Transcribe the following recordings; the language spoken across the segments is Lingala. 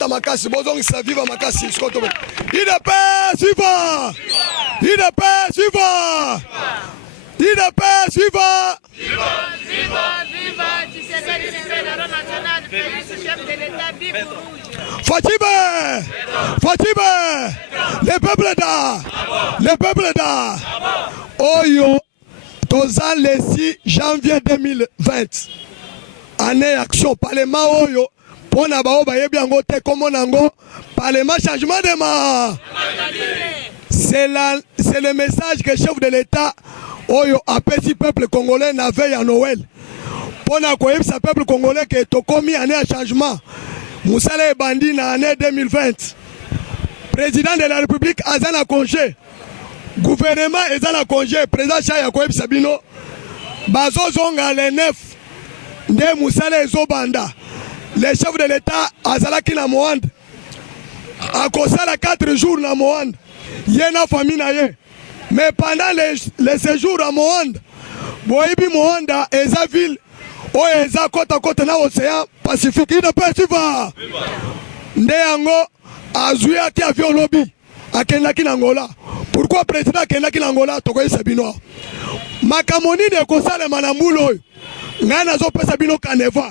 Beta Makasi, Bozong sa viva Makasi, Skotobe. IDP suivant! IDP suivant! IDP suivant! Fatime! Fatime! Le peuple d'A! Le peuple d'A! Oyo, Tozan le 6 janvier 2020. Année action, Parlement Oyo, Pona Bao Bayebiango Te Komonango, Parlement changement de ma. C'est le message que le chef de l'État Oyo appelle si peuple congolais la veille à Noël. Pona Koyeb, sa peuple congolais qui est commis année à changement. Moussale Bandi na année 2020. Président de la République Azana congé. Gouvernement Azana congé. Président Chaya Koyeb Sabino. Bazo Zonga le 9. Nde Moussale Zobanda. Le chef de l'État Azalaki na Moand. A Kosala 4 jours na Moand. Yena famille na ye. Mais pendant les séjours à Moand, Boibi Moanda, Eza ville, o Eza côte à côte na océan Pacifique, il ne peut suivre. Ndeyango, Azuya qui avion lobby, à Kenaki Nangola. Pourquoi président Kenaki Nangola, Togoy Sabino? Makamoni de Kosale Manamulo, Nana Zope Sabino Kaneva.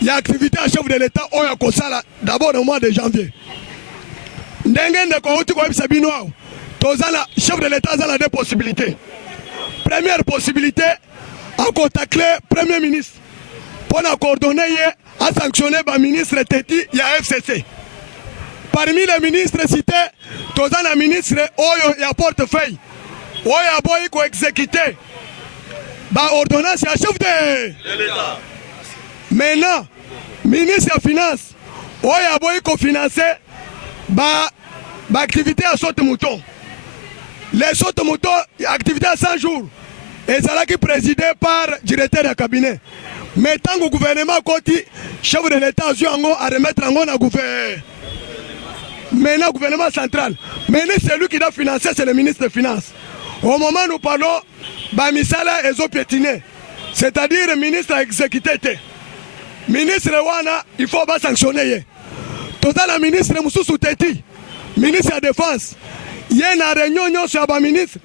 Il y a activité à chef de l'État, Oya Kosala, d'abord au mois de janvier. Ndengen de Kouti Koyeb Sabino. Le chef de l'État a deux possibilités. Première possibilité, à contacter le Premier ministre pour coordonner et sanctionner le ministre Teti et la FCC. Parmi les ministres cités, le ministre Oyo et portefeuille. Oyo Boy ko exécuter. L'ordonnance est chef de l'État. Maintenant, ministre des Finances, Oyo Boy ko financer l'activité à saute mouton. Les sautes motos, activité à 100 jours. Et ça là qui est présidé par le directeur de cabinet. Mais tant que le gouvernement côté, chef de l'État a remettre en gouvernement. Maintenant, le gouvernement central. Maintenant, c'est lui qui doit financer, c'est le ministre des Finances. Au moment où nous parlons, Bamisala est piétiné. C'est-à-dire le ministre a exécuté. Ministre Wana, il faut pas sanctionner. Total, le ministre Moussou Teti, ministre de la Défense. Il y a une réunion sur le ministre.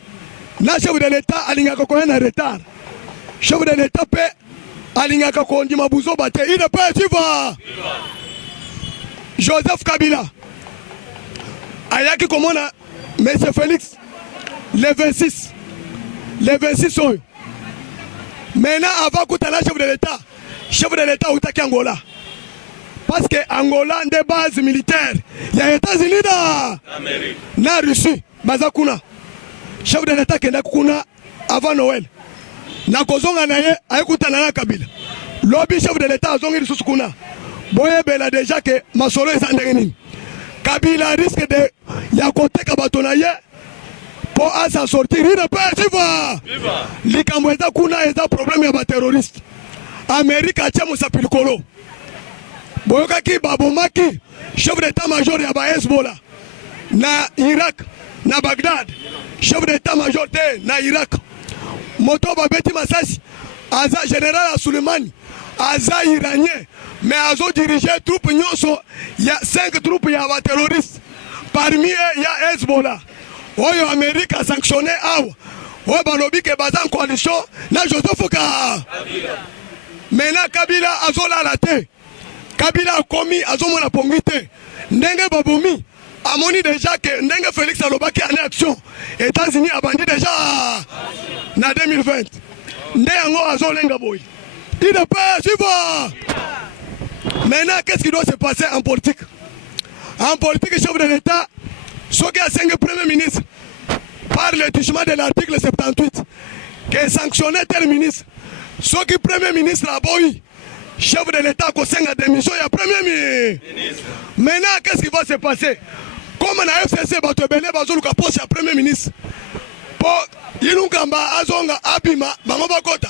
Le chef de l'État a un retard. Le chef de l'État a un Mabouzo Bate. Il ne peut pas suivre. Joseph Kabila. Ayaki Komona, M. Félix, le 26. Le 26 ans. Maintenant, avant que le chef de l'État est Angola. Parce que Angola a des bases militaires. Il y a les États-Unis na Russie. Bazakuna. Chef de l'État qui est Kuna avant Noël. Na Kozonga naye ayekuta na Kabila. Lobby chef de l'État azongi lisusu kuna. Boye bela déjà que masolo ezandengeni. Kabila risque de ya côté kabatonaye pour s'en sortir. Il ne peut pas vivre. Likambo eza kuna eza problème ya ba terroriste. Amérique a tient Moussapilkolo. Boyokaki Babomaki, chef d'état-major ya ba Hezbollah na Irak, na Bagdad, chef d'état-major na Irak. Moto Babeti Masasi, Aza général Souleymane, Aza iranien, mais Azo diriger troupes nyonso, il y a 5 troupes ya ba terroristes. Parmi eux, il y a Hezbollah. Oyo Amérique a sanctionné Awa. Oyo balobi ke bazan coalition na Joseph Kabila. Maintenant Kabila azola la tête. Kabila a commis à Zomona Pongite, Ndenge Baboumi, a moni déjà que Ndenge Félix Alobaki en action. États-Unis a bandit déjà en 2020. Ndengo Azolenga Boy. Il ne peut suivre. Maintenant, qu'est-ce qui doit se passer en politique? En politique, chef de l'État, ce qui a 5 premiers ministres, par le touchement de l'article 78, qui est sanctionné tel ministre, ce qui est premier ministre a Boy. Chef de l'État qui a démission, il y a premier ministre. Maintenant, qu'est-ce qui va se passer? Comme la FCC, il poste le premier ministre. Pour Yilungamba, Azonga, Abima, Bangoba Kota.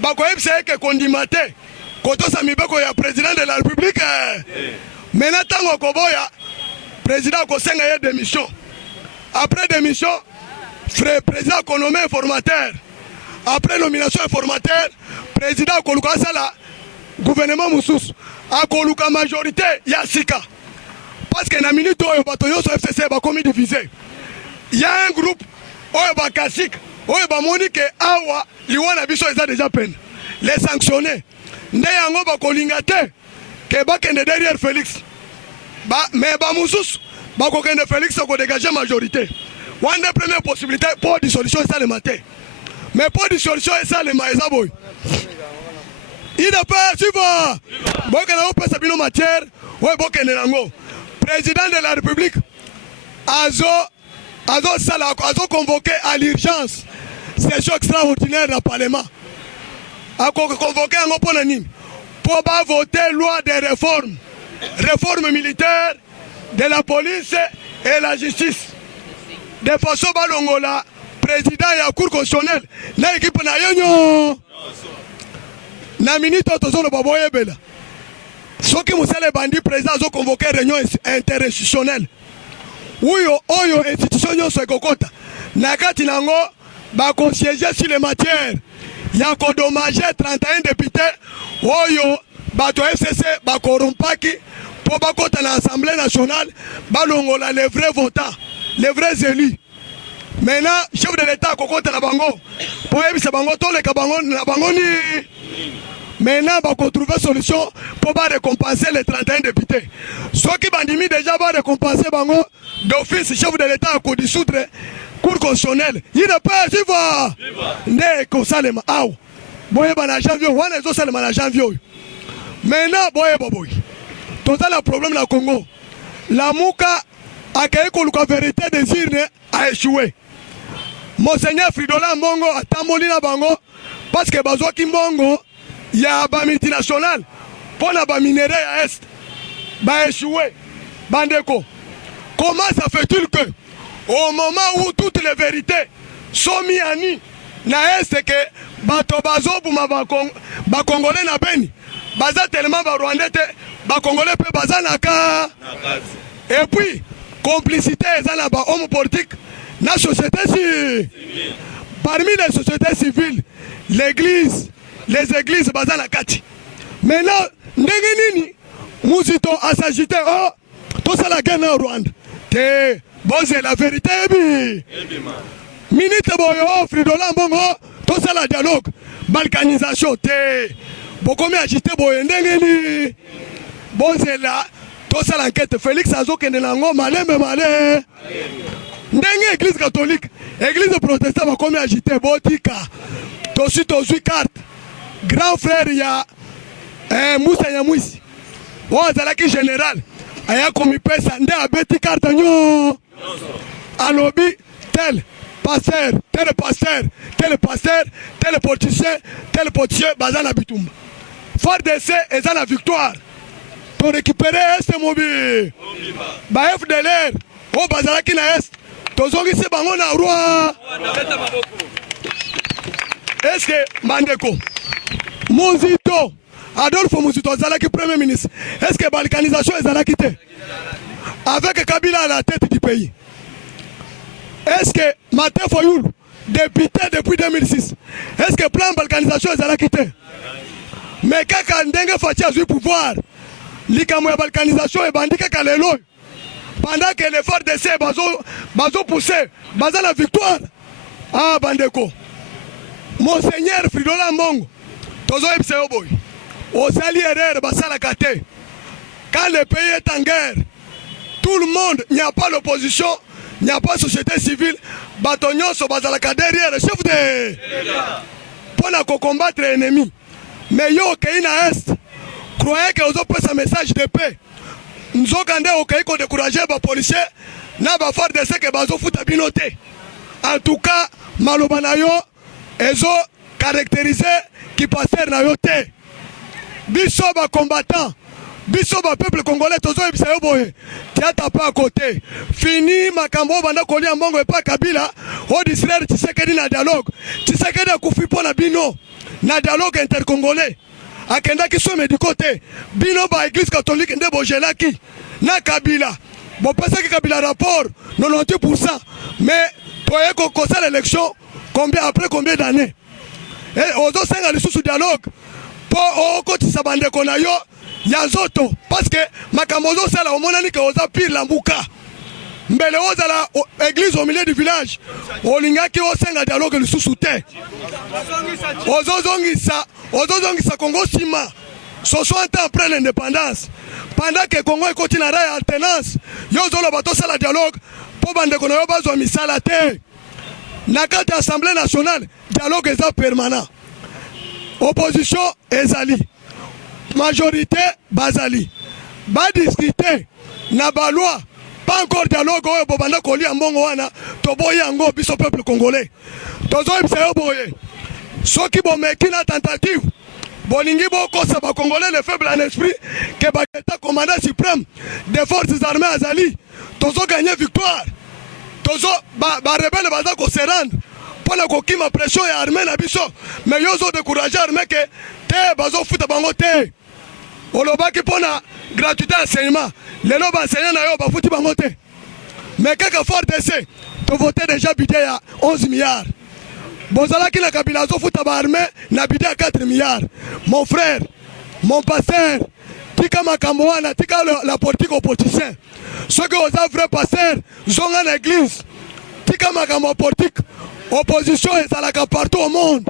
Bako FCC qui condimate. Koto Samibeko, il y a président de la République. Maintenant, Tango Koboya, président Kosenga, il y a démission. Après démission, président Konomé informateur. Après nomination informateur, président Kolukasala. Gouvernement Moussous, à Koluka majorité, Yassika. parce que na minute oyo bato nyonso FCC bakomi divisé. Il y a un groupe oyo bakasik oyo bamoni ke awa liwana biso eza déjà peine. Les sanctionner. Nde yango bakolinga te ke bakende derrière Félix. Mais bamususu bakokende Félix ko dégager majorité. One des premières possibilités pour dissolution ça le matin. Mais pour dissolution ça le maïsa boy. Il n'a pas suivre. Bokena o pesa bino matière, ouais bokende nango. Président de la République azo convoqué à l'urgence session extraordinaire du Parlement. A convoqué en opponent pour voter loi de réforme militaire de la police et la justice. De façon balongola président de la Cour constitutionnelle na équipe na yonyo na minute tozo le baboye bela. Soki musale bandi président a convoqué réunion interinstitutionnelle. Oyo institution nyonso ekokota na kati nango bakosiéger sur les matières ya kodommager 31 députés oyo bato FCC bakorompaki po bakota na Assemblée nationale balongola les vrais votants, les vrais élus. Maintenant chef de l'État kokota na bango po ebisa bango toleka bango na bango ni. Maintenant, il faut trouver une solution pour récompenser les 31 députés. Ceux qui ont déjà récompenser d'office, chef de l'État à dissoudre la Cour constitutionnelle. Il ne peut pas vivre. Ne consalema. Aou. Boye bana janvier. Wana ezo salema na janvier. Maintenant, boye boboy. Total le problème au Congo. La mouka a créé la vérité des urnes a échoué. Monseigneur Fridola Mbongo a tamoli na bango parce que bazo ki Mbongo il y a un multinational pour la minerai à Est, bah échoué, bandeko. Comment ça fait-il que, au moment où toutes les vérités sont mises en nu, na Est que bato bazo buma ba Congolais na beni, baza tellement ba Rwandais ba Congolais pe baza naka. Et puis complicité ezana na ba homme politique, na société civile. Parmi les sociétés civiles, l'Église. Les églises basent la kati. Maintenant, ndengenini Muzito a s'agité. Oh, tout ça la guerre en Rwanda. Bon, c'est la vérité. Minute boyo, Fridola Mbongo, tout ça la dialogue. Balkanisation. Beaucoup mieux agité boyo ndengeni. Bon, c'est là. Tout ça l'enquête. Félix Azo Kendelango, malé me malé. Ndenge église catholique, église protestante, beaucoup mieux agité. Botika. Tosi carte. Grand frère il y a Moussa Yamouisi. Oh Zalaki général. Aya komi pesa nde abeti carte nyo. Alobi tel pasteur, tel pasteur, tel pasteur, tel politicien bazana bitumba. Fort d'essai et la victoire. Pour récupérer ce mobile. Ba FDLR. Oh bazalaki na est. Tozongi se bango na roi. Est-ce que Mandeko Muzito, Adolphe Muzito, Zalaki Premier ministre, est-ce que la balkanisation est Zalaki? Avec Kabila à la tête du pays. Est-ce que Martin Fayoul, député depuis 2006, est-ce que le plan de balkanisation est Zalaki? Mais quand Ndenge Fachi a eu le pouvoir, la balkanisation est bandit Kalelo. Pendant que l'effort d'essai bazo poussé, bazo la victoire. Ah, Bandeko. Monseigneur Fridola Mbongo. Tozo epseo boy. Osali erreur basala kate. Quand le pays est en guerre, tout le monde, il n'y a pas l'opposition, il n'y a pas société civile, Batognon so basala derrière, chef de pour combattre l'ennemi. Mais yo qui na est, croyez que vous avez un message de paix. Nous avons découragé les policiers, nous avons fait que bazo futa binoté. En tout cas, malobanayo, ils ont caractérisé qui passaient na yote. Biso ba combattant, biso ba peuple congolais tozo ebisa yo boye. Tiata pas à côté. Fini makambo banda kolia mbongo e pa Kabila, o distraire Tshisekedi na dialogue. Tshisekedi akufi pona bino na dialogue intercongolais. Akenda ki some du côté. Bino ba église catholique nde bojelaki na Kabila. Bon pense que Kabila rapport 98%, mais toye ko kosa l'élection après combien d'années? Et aux autres 5 ans sous dialogue pour au côté sabande konayo ya nzoto parce que makambo ozosala omonani ke oza pire la mbuka mbele ozala église au milieu du village olingaki osenga dialogue lisusu te ozozongisa Congo nsima 60 ans après l'indépendance pendant que Congo ekoti na raye alternance yo ozoloba tosala dialogue mpo bandeko na yo bazwa misala te na kati ya assemblée nationale dialogue eza permanent opposition ezali majorité bazali badiscute na baloi pas encore dialogue oyo bobanda kolia mbongo wana toboyi yango biso peuple congolais tozoyebisa yo boye soki bomeki na tentative bolingi bokosa bacongolais le faible en esprit ke baketa commandant suprême des forces armées azali tozoganye victoire tozo barebele baza koserendre mpona kokima pression ya armée na biso mais yo ozodécourage armée ke te bazofuta bango te olobaki mpona gratuité enseignement lelo baenseignant na yo bafuti bango te mais kaka fort dc tovote déjà budget ya 11 milliards bozalaki na kabila azofuta baarmée na budget ya 4 milliards mon frère mon pasteur tika makambo wana tika la politique opposition soki oza vrai pasteur zonga na église tika makambo politique opposition ezalaka partout au monde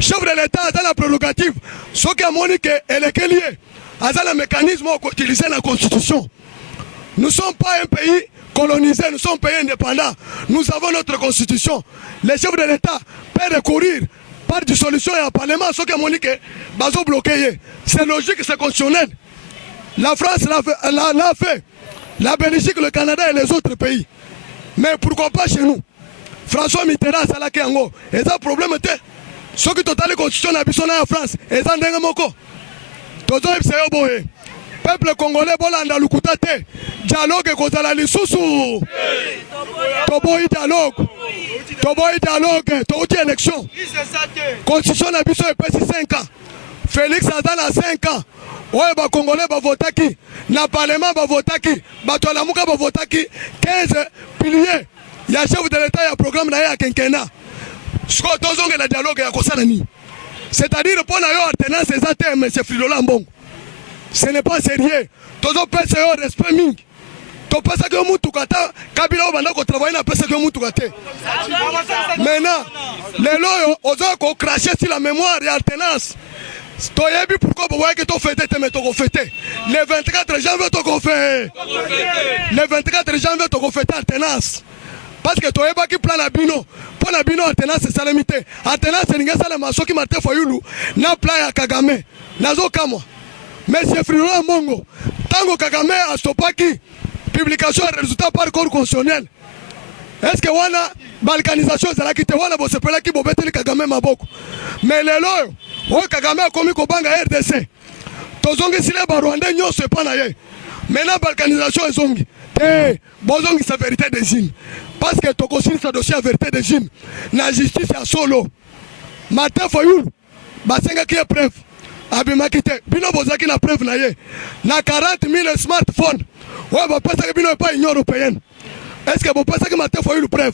chef de l'état aza na prérogative soki amoni ke elekeli ye aza na mécanisme utilisé la constitution. Nous ne sommes pas un pays colonisé, nous sommes un pays indépendant. Nous avons notre constitution. Les chefs de l'État peuvent recourir par dissolution et un parlement, ce qui a montré que bazo bloqué. C'est logique, c'est constitutionnel. La France l'a fait. La Belgique, le Canada et les autres pays. Mais pourquoi pas chez nous? François Mitterrand, c'est là qu'il y a un problème. Ce qui est la constitution en France, c'est un moko. Peuple congolais bolanda lukuta te dialogue kozala lisusu toboyi dialogue touti élection constitution na biso epesi 5 ans Félix aza na 5 ans oyo bacongolais bavotaki na parlement bavotaki bato ya lamuka bavotaki 15 piliers ya chef de l'état ya programme na ye ya kenkena sikoyo tozongela dialogue ya kosala nini c'est-à-dire mpona yo alternance eza te M. Fridola Mbongo. Ce n'est pas sérieux. Tozo pesa yo respect mingi. To pesa ke mutuka ta kabila obanda ko travailler na pesa ke mutuka te. Maintenant, lelo yo ozo ko cracher sur la mémoire ya alternance. Toyebi pourquoi bo voyez que to fêter te meto ko fêter. Le 24 janvier to ko fêter. Le 24 janvier to ko fêter alternance. Parce que toyeba ki plan na bino. Pour la bino alternance salamité. Alternance ninga sala masoki mate fayulu na plan ya Kagame. Nazo kamwa. Monsieur Fridola Mbongo, tango Kagame a stopaki publication de résultats par corps constitutionnel. Est-ce que wana balkanisation zala kite wana bo sepela ki bobeteli Kagame maboko. Mais lelo o Kagame a komi ko banga RDC. Tozongi sile ba Rwanda nyonso epa na ye. Maintenant balkanisation ezongi. Bozongi sa vérité des signes. Parce que tokosili sa dossier à vérité des signes. Na justice ya solo. Matin Fayulu basenga ki preuve. Abimakite bino bozaki na preuve na ye na 40 000 smartphones ouais ba pesa que bino pas union européenne est-ce que bo pesa que matin faut une preuve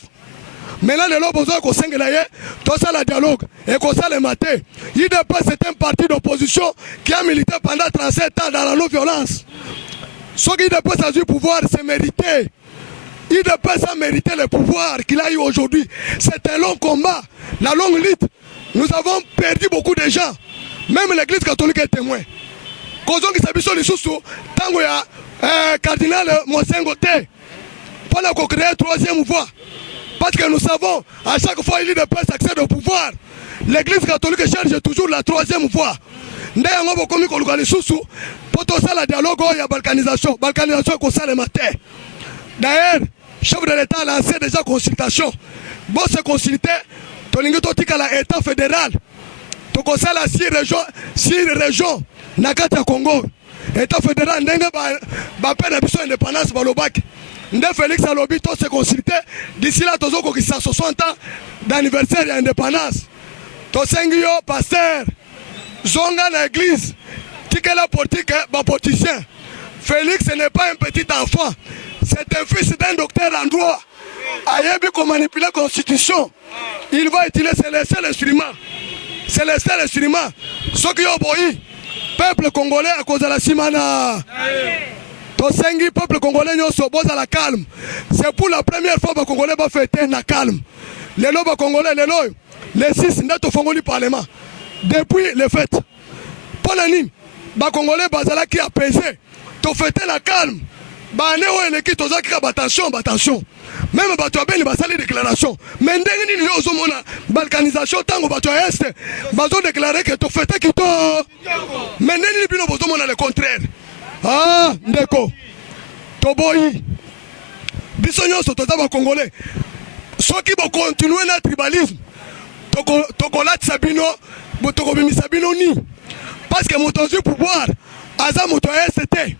maintenant le lobo zo ko sengela ye to ça la dialogue et ko ça le matin IDP c'est un parti d'opposition qui a milité pendant 37 ans dans la non-violence ce qui IDP a eu pouvoir c'est mérité IDP a mérité le pouvoir qu'il a eu aujourd'hui c'est un long combat la longue lutte nous avons perdu beaucoup de gens. Même l'église catholique est témoin. Kozongi sabiso lisusu tango ya cardinal Mosengo te. Pour la créer troisième voie. Parce que nous savons, à chaque fois il y a des personnes accèdent au pouvoir. L'église catholique cherche toujours la troisième voie. Ndaya ngobo komi koluka lisusu poto sala dialogue ya balkanisation. Balkanisation ko sala matin. D'ailleurs, chef de l'État a lancé déjà consultation. Bon se consulter, tolingi totika la État fédéral. Tokosala 6 régions na kati ya Congo. État fédéral ndenge ba pena biso indépendance balobaki. Nde Félix alobi to se consulter d'ici là tozoko ki 60 ans d'anniversaire de l'indépendance. To sengi yo pasteur zonga na église tikela politique ba politicien. Félix n'est pas un petit enfant. C'est un fils d'un docteur en droit. Ayebi ko manipuler la constitution. Il va utiliser les seuls instruments. C'est le seul instrument. Ce qui est boyi, peuple congolais à cause de la simana. Tosengi peuple congolais nyonso boza la calme. C'est pour la première fois que les Congolais vont fêter na calme. Les lobes congolais, les 6 ndato fongoli parlement. Depuis les fêtes. Pour l'anime, les Congolais bazala qui apaisé. To fêter la calme. Bané o eleki tozaki ka attention. Même bato abeni basali déclaration. Mais ndenge nini yo ozomona balkanisation tango bato ya est bazo déclarer que to fêter kito. Mais ndenge nini bino bozomona le contraire. Ah, ndeko. Toboyi. Biso nyonso toza ba Congolais. Soki bo continuer na tribalisme. Tokolatisa bino, tokobimisa bino ni. Parce que moto du pouvoir, aza moto ST.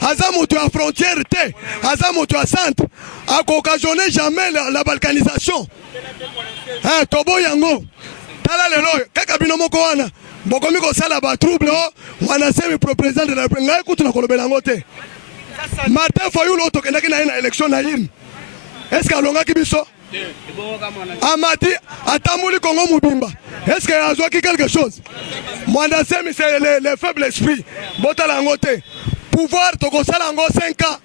Aza moto à frontière T, aza moto à centre, a occasionné jamais la balkanisation. Hein, Tobo Yango, Tala Lelo, Kakabino Moko wana, Bokomi ko sala ba trouble o, wana semi pro président de la République, ngai kutu na kolobela ngote. Martin Fayulu to kendaki na élection na yin. Est-ce que alonga kibiso? Amati atamuli Congo Mubimba. Est-ce qu'il y a quelque chose? Moi, c'est le faible esprit. Botala ngote. Pouvoir, tokosala ngo 5 ans.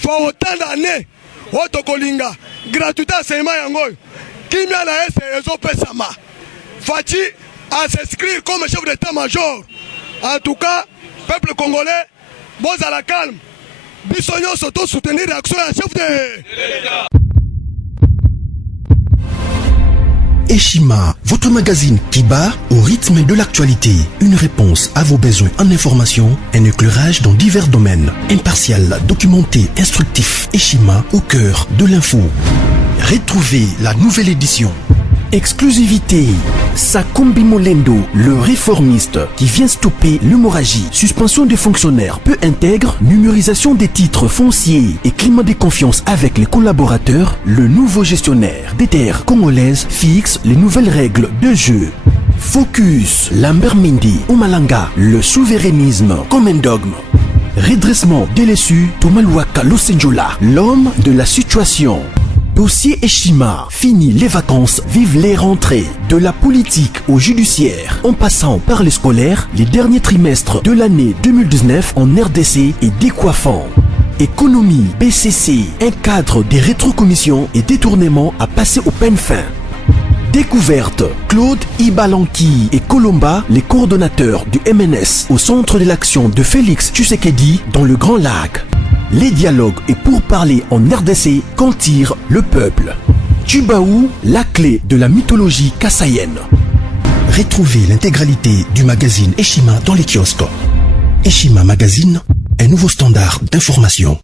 Faut autant d'années. O tokolinga. Gratuité à Seyma Yangoy. Kimia la S pesama. Fati à s'inscrire comme chef d'état-major. En tout cas, peuple congolais, bon à la calme. Bissonio s'auto soutenir l'action à chef de. Eshima, votre magazine qui bat au rythme de l'actualité. Une réponse à vos besoins en information, un éclairage dans divers domaines. Impartial, documenté, instructif. Eshima au cœur de l'info. Retrouvez la nouvelle édition. Exclusivité. Sakumbi Molendo, le réformiste qui vient stopper l'hémorragie, suspension des fonctionnaires peu intègre, numérisation des titres fonciers et climat de confiance avec les collaborateurs, le nouveau gestionnaire des terres congolaises fixe les nouvelles règles de jeu. Focus, Lambert Mindi, Omalanga, le souverainisme comme un dogme. Redressement délaissé, Tomaluaka Losenjola, l'homme de la situation. Dossier Eshima, fini les vacances, vive les rentrées. De la politique au judiciaire, en passant par les scolaires, les derniers trimestres de l'année 2019 en RDC est décoiffant. Économie, BCC, un cadre des rétrocommissions et détournements à passer au peine fin. Découverte, Claude Ibalanki et Colomba, les coordonnateurs du MNS au centre de l'action de Félix Tshisekedi dans le Grand Lac. Les dialogues et pourparlers en RDC qu'en tire le peuple. Tubaou, la clé de la mythologie kassaïenne. Retrouvez l'intégralité du magazine Eshima dans les kiosques. Eshima Magazine, un nouveau standard d'information.